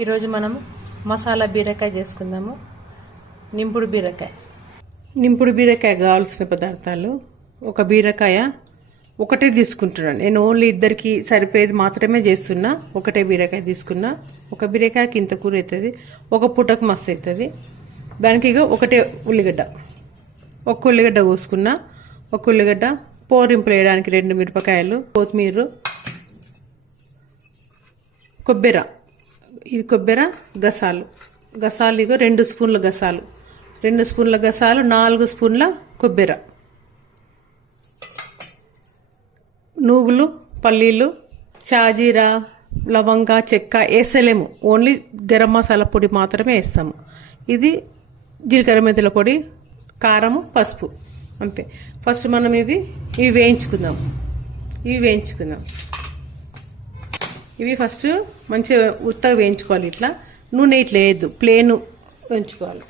ఈరోజు మనం మసాలా బీరకాయ చేసుకుందాము. నింపుడు బీరకాయ. నింపుడు బీరకాయ కావాల్సిన పదార్థాలు ఒక బీరకాయ ఒకటే తీసుకుంటున్నాను నేను ఓన్లీ ఇద్దరికి సరిపోయేది మాత్రమే చేస్తున్నా. ఒకటే బీరకాయ తీసుకున్నా. ఒక బీరకాయకి ఇంత కూర అవుతుంది. ఒక పుటకు మస్తు అవుతుంది. దానికి ఇక ఒకటే ఉల్లిగడ్డ. ఒక ఉల్లిగడ్డ కోసుకున్నా. ఒక ఉల్లిగడ్డ పోరింపులు వేయడానికి రెండు మిరపకాయలు కొత్తిమీర కొబ్బెర. ఇది కొబ్బెర గసాలు. గసాలు ఇగో రెండు స్పూన్ల గసాలు. రెండు స్పూన్ల గసాలు నాలుగు స్పూన్ల కొబ్బెర. నూగులు పల్లీలు షాజీరా లవంగా చెక్క వేసలేము. ఓన్లీ గరం మసాలా పొడి మాత్రమే వేస్తాము. ఇది జీలకర్ర మెంతుల పొడి కారము పసుపు. అంతే. ఫస్ట్ మనం ఇవి ఇవి వేయించుకుందాం. ఇవి వేయించుకుందాం. ఇవి ఫస్ట్ మంచిగా ఉత్తగా వేయించుకోవాలి ఇట్లా. నూనె ఇట్లా వేయద్దు ప్లేన్ వేయించుకోవాలి.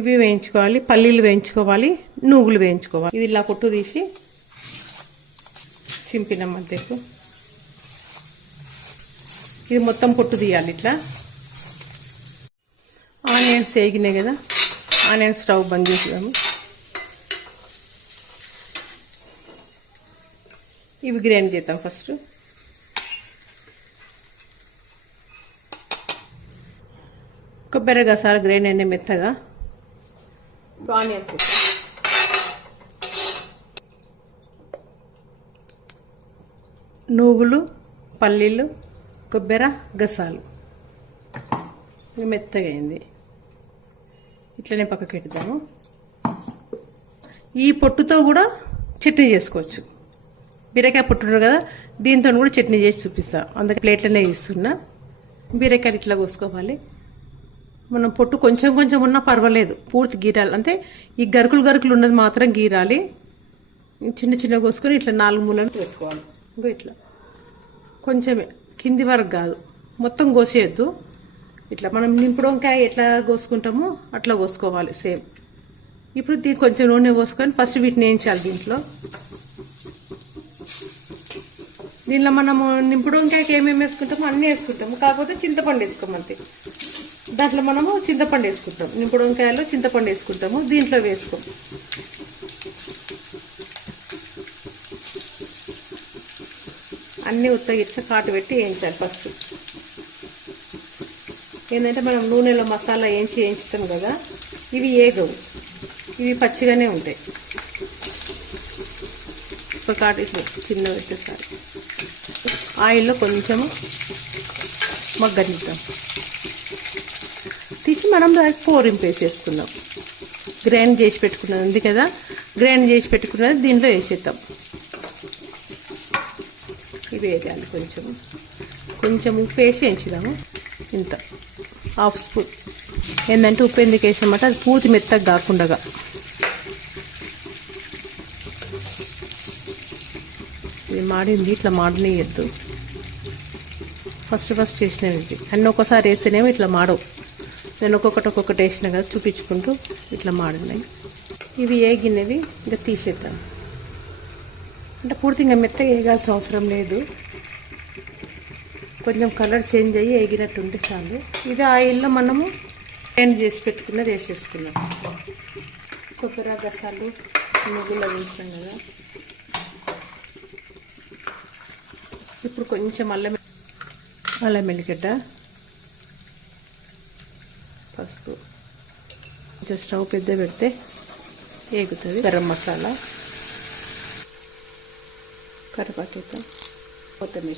ఇవి వేయించుకోవాలి పల్లీలు వేయించుకోవాలి నువ్వులు వేయించుకోవాలి. ఇది ఇలా పొట్టు తీసి చింపిన మధ్యకు. ఇది మొత్తం పొట్టు తీయాలి ఇట్లా. ఆనియన్స్ వేగినాయి కదా ఆనియన్స్ స్టవ్ బంద్ చేసాము ఇవి గ్రైండ్ చేద్దాం ఫస్ట్. కొబ్బరి గసాలు గ్రైండ్ అయిన మెత్తగా. ఆనియన్స్. నూగులు పల్లీలు కొబ్బరి గసాలు. ఇవి మెత్తగా అయింది. ఇట్లనే పక్కకి పెడతాము ఈ పొట్టుతో కూడా చట్నీ చేసుకోవచ్చు. బీరకాయ పొట్టు కదా దీంతో కూడా చట్నీ చేసి చూపిస్తా. అందుకే ప్లేట్లనే ఇస్తున్నా బీరకాయలు ఇట్లా కోసుకోవాలి. మనం పొట్టు కొంచెం కొంచెం ఉన్నా పర్వాలేదు. పూర్తి గీరాలి. అంటే ఈ గరుకులు గరుకులు ఉన్నది మాత్రం గీరాలి. చిన్న చిన్న కోసుకొని ఇట్లా నాలుగు మూలను పెట్టుకోవాలి. ఇంకో ఇట్లా. కొంచెమే. కింది వరకు కాదు. మొత్తం కోసేయద్దు. ఇట్లా మనం నింపుడు వంకాయ ఎట్లా కోసుకుంటామో అట్లా కోసుకోవాలి. సేమ్. ఇప్పుడు దీనికి కొంచెం నూనె పోసుకొని ఫస్ట్ వీటిని వేయించాలి దీంట్లో. దీనిలో మనము నింపుడు వంకాయకి ఏమేమి వేసుకుంటామో అన్నీ వేసుకుంటాము. కాకపోతే చింతపండు వేసుకోమంతే దాంట్లో మనము చింతపండు వేసుకుంటాం. నింపుడు వంకాయలో చింతపండు వేసుకుంటాము. దీంట్లో వేసుకోం అన్నీ ఉత్తగా కాటు పెట్టి వేయించాలి ఫస్ట్. ఏంటంటే మనం నూనెలో మసాలా వేయించి వేయించుతాం కదా ఇవి ఏగవు. ఇవి పచ్చిగానే ఉంటాయి. ఒక కాటు ఇట్లా చిన్న పెట్టేసారి ఆయిల్లో కొంచెము మగ్గనిద్దాం. తీసి మనం దానికి పోరింపు వేసేసుకుందాం. గ్రైండ్ చేసి పెట్టుకున్నది ఉంది కదా గ్రైండ్ చేసి పెట్టుకున్నది దీంట్లో వేసేద్దాం. ఇవి వేయాలి కొంచెం. కొంచెం ఉప్పు వేసి వేయించుదాము. ఇంత. Half spoon. ఏంటంటే ఉప్పు ఎందుకు వేసామంటే అది పూర్తి మెత్తగా కాకుండా ఇది మాడింది ఇట్లా మాడనేయద్దు. ఫస్ట్ ఫస్ట్ వేసినవి ఇవి. అన్నీ ఒక్కసారి వేసినవి ఇట్లా మాడవు. నేను ఒక్కొక్కటి ఒక్కొక్కటి వేసిన కదా చూపించుకుంటూ ఇట్లా మాడున్నాయి ఇవి ఏగినవి ఇంకా తీసేద్దాం. అంటే పూర్తిగా మెత్తగా వేయాల్సిన అవసరం లేదు. కొంచెం కలర్ చేంజ్ అయ్యి వేగినట్టు ఉంటే చాలు. ఇది ఆయిల్లో మనము గ్రైండ్ చేసి పెట్టుకున్నది వేసేసుకున్నాం కొబ్బరి గసాలు నువ్వులు వేసినాం కదా. ఇప్పుడు కొంచెం అల్లం అల్లం వెల్లిగడ్డ పసుపు. కొంచెం స్టవ్ పెద్ద పెడితే ఏగుతుంది. గరం మసాలా. కరివేపాకు. కొత్తిమీర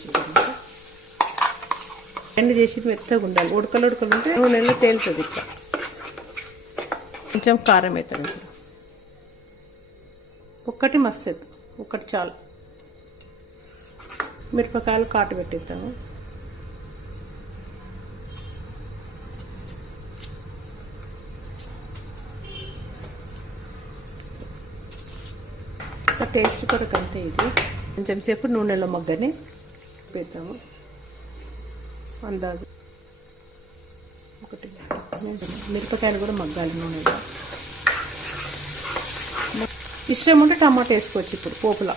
ఎండ్ చేసి మెత్తగా ఉండాలి. ఉడకలు ఉడకలు ఉంటే నూనెలో తేలుతుంది ఇట్లా. కొంచెం కారం అవుతుంది ఇప్పుడు. ఒక్కటి మస్తు ఒక్కటి చాలు. మిరపకాయలు కాటు పెట్టిద్దాము. టేస్ట్ కొరకు అంతే ఇది. కొంచెం సేపు నూనెలో మగ్గని పెడతాము అందాజు. ఒకటి మిరపకాయలు. కూడా మగ్గాలి నూనెలో. ఇష్టం ఉంటే టమాటా వేసుకోవచ్చు ఇప్పుడు పోపులో.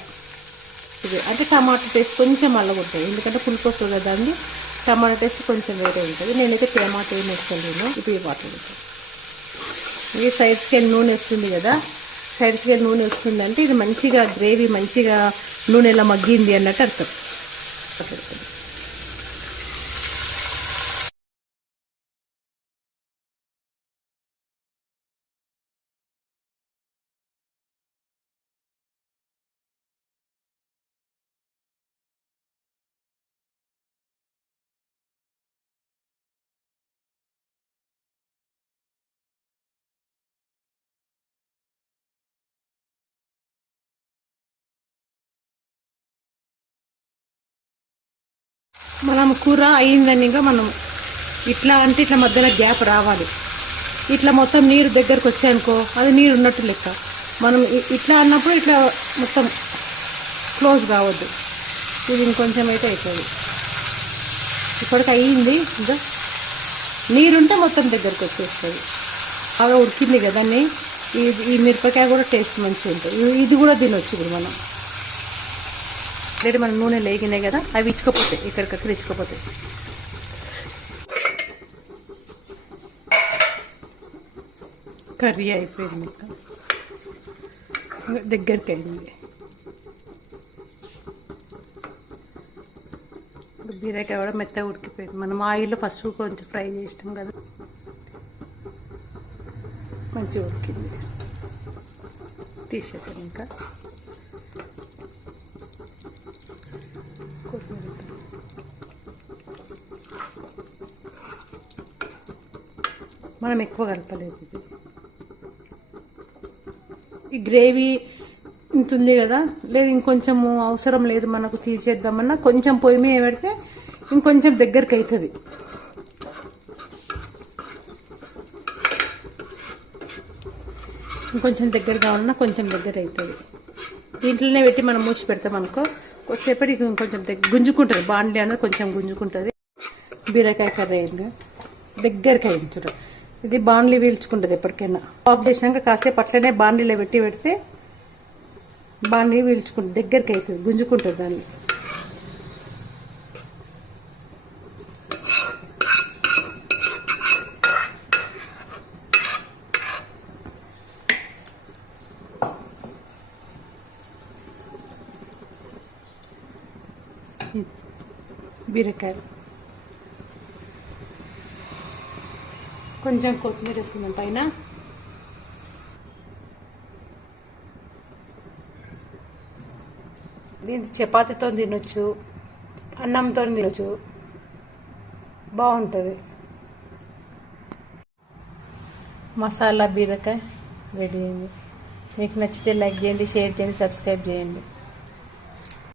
ఇది అంటే టమాటా టేస్ట్ కొంచెం అల్లగొట్టాయి ఎందుకంటే పులుపు వస్తుంది కదా అండి. టమాటా టేస్ట్ కొంచెం వేరే ఉంటుంది. నేనైతే టమాటా ఏం వేసుకోలేను ఇప్పుడు వాటర్ ఈ ఇది సైడ్స్కి నూనె వస్తుంది కదా. సైడ్స్కి నూనె వస్తుందంటే ఇది మంచిగా గ్రేవీ మంచిగా నూనెలో మగ్గింది అన్నట్టు అర్థం. మనం కూర అయిందని ఇంకా మనం ఇట్లా అంటే ఇట్లా మధ్యలో గ్యాప్ రావాలి. ఇట్లా మొత్తం నీరు దగ్గరకు వచ్చాయనుకో అది నీరు ఉన్నట్టు లెక్క. మనం ఇట్లా అన్నప్పుడు ఇట్లా మొత్తం క్లోజ్ కావద్దు. ఇది ఇంకొంచెం అయితే అవుతుంది ఇప్పటికి అయ్యింది ఇంకా. నీరుంటే మొత్తం దగ్గరకు వచ్చేస్తుంది. బాగా ఉడికింది కదండి ఈ ఈ మిరపకాయ కూడా టేస్ట్ మంచిగా ఉంటుంది ఇది- ఇది కూడా తినొచ్చు ఇప్పుడు మనం. ఆల్రెడీ మన నూనె లేగినాయి కదా అవి ఇచ్చుకోపోతాయి ఇక్కడికక్కడ ఇచ్చుకోపోతాయి కర్రీ అయిపోయింది ఇంకా దగ్గరికి అయింది ఇప్పుడు బీరకాయ కూడా మెత్తగా ఉడికిపోయింది మనం ఆయిల్ ఫస్ట్ కొంచెం ఫ్రై చేసినాం కదా మంచిగా ఉడికింది తీసేద్దాం ఇంకా కొత్తిమీర. మనం ఎక్కువ కలపలేదు ఇది. ఈ గ్రేవీ ఇంత ఉంది కదా లేదు ఇంకొంచెం అవసరం లేదు మనకు తీసేద్దామన్నా కొంచెం పొయ్యి మీద పెడితే ఇంకొంచెం దగ్గరికి అవుతుంది ఇంకొంచెం దగ్గర కావాలన్నా కొంచెం దగ్గర అవుతుంది దీంట్లోనే పెట్టి మనం మూసి పెడతాం అనుకో కొద్దిసేపటికి కొంచెం గుంజుకుంటుంది. బాండ్లీ అనేది కొంచెం గుంజుకుంటుంది. బీరకాయ కర్రీ అయింది. దగ్గరికి అయింది చూడ. ఇది బాండ్లీ పీల్చుకుంటుంది ఎప్పటికైనా. ఆఫ్ చేసినాక కాసేపు అట్లనే బాండ్లీలో పెట్టి పెడితే బాండ్లీ పీల్చుకుంటుంది. దగ్గరికి అవుతుంది గుంజుకుంటుంది దాన్ని. బీరకాయ కొంచెం కొత్తిమీర వేసుకుందాం పైన. దీన్ని చపాతీతో తినొచ్చు అన్నంతో తినొచ్చు. బాగుంటుంది. మసాలా బీరకాయ రెడీ అయింది. మీకు నచ్చితే లైక్ చేయండి షేర్ చేయండి సబ్స్క్రైబ్ చేయండి.